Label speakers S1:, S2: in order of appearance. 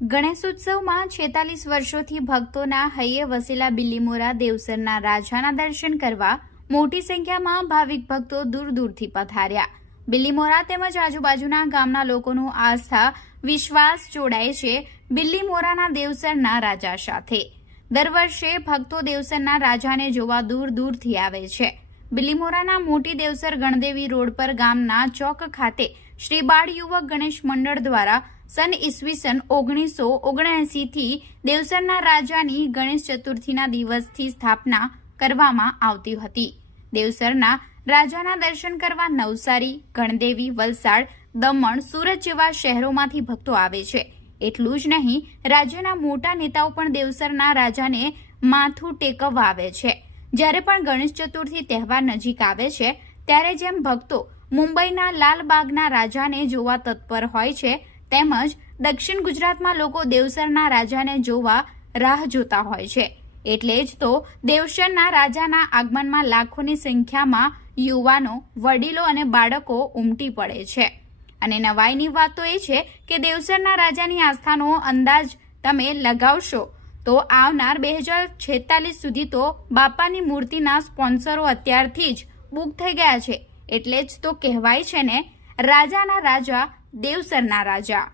S1: ગણેશોત્સવમાં છેતાલીસ વર્ષોથી ભક્તોના હૈયે વસેલા બિલીમોરા દેવસરના રાજાના દર્શન કરવા મોટી સંખ્યામાં ભાવિક ભક્તો દૂર દૂરથી પધાર્યા. બિલ્લીમોરા તેમજ આજુબાજુના ગામના લોકોનું આસ્થા, વિશ્વાસ જોડાય છે બિલ્લીમોરાના દેવસરના રાજા સાથે. દર વર્ષે ભક્તો દેવસરના રાજાને જોવા દૂર દૂરથી આવે છે. બિલ્લીમોરાના મોટી દેવસર ગણદેવી રોડ પર ગામના ચોક ખાતે શ્રી બાળ યુવક ગણેશ મંડળ દ્વારા સન ઈસવીસન ઓગણીસો ઓગણએંસીથી દેવસરના રાજાની ગણેશ ચતુર્થીના દિવસથી સ્થાપના કરવામાં આવતી હતી. દેવસરના રાજાના દર્શન કરવા નવસારી, ગણદેવી, વલસાડ, દમણ, સુરત જેવા શહેરોમાંથી ભક્તો આવે છે. એટલું જ નહીં, રાજ્યના મોટા નેતાઓ પણ દેવસરના રાજાને માથું ટેકવવા આવે છે. જ્યારે પણ ગણેશ ચતુર્થી તહેવાર નજીક આવે છે, ત્યારે જેમ ભક્તો મુંબઈના લાલબાગના રાજાને જોવા તત્પર હોય છે તેમજ દક્ષિણ ગુજરાતમાં લોકો દેવસરના રાજાને જોવા રાહ જોતા હોય છે. એટલે જ તો દેવસરના રાજાના આગમનમાં લાખોની સંખ્યામાં યુવાનો, વડીલો અને બાળકો ઉમટી પડે છે. અને નવાઈની વાત તો એ છે કે દેવસરના રાજાની આસ્થાનો અંદાજ તમે લગાવશો, તો આવનાર બે હજાર છેતાલીસ સુધી તો બાપાની મૂર્તિના સ્પોન્સરો અત્યારથી જ બુક થઈ ગયા છે. એટલે જ તો કહેવાય છે ને, રાજાના રાજા દેવસરના રાજા.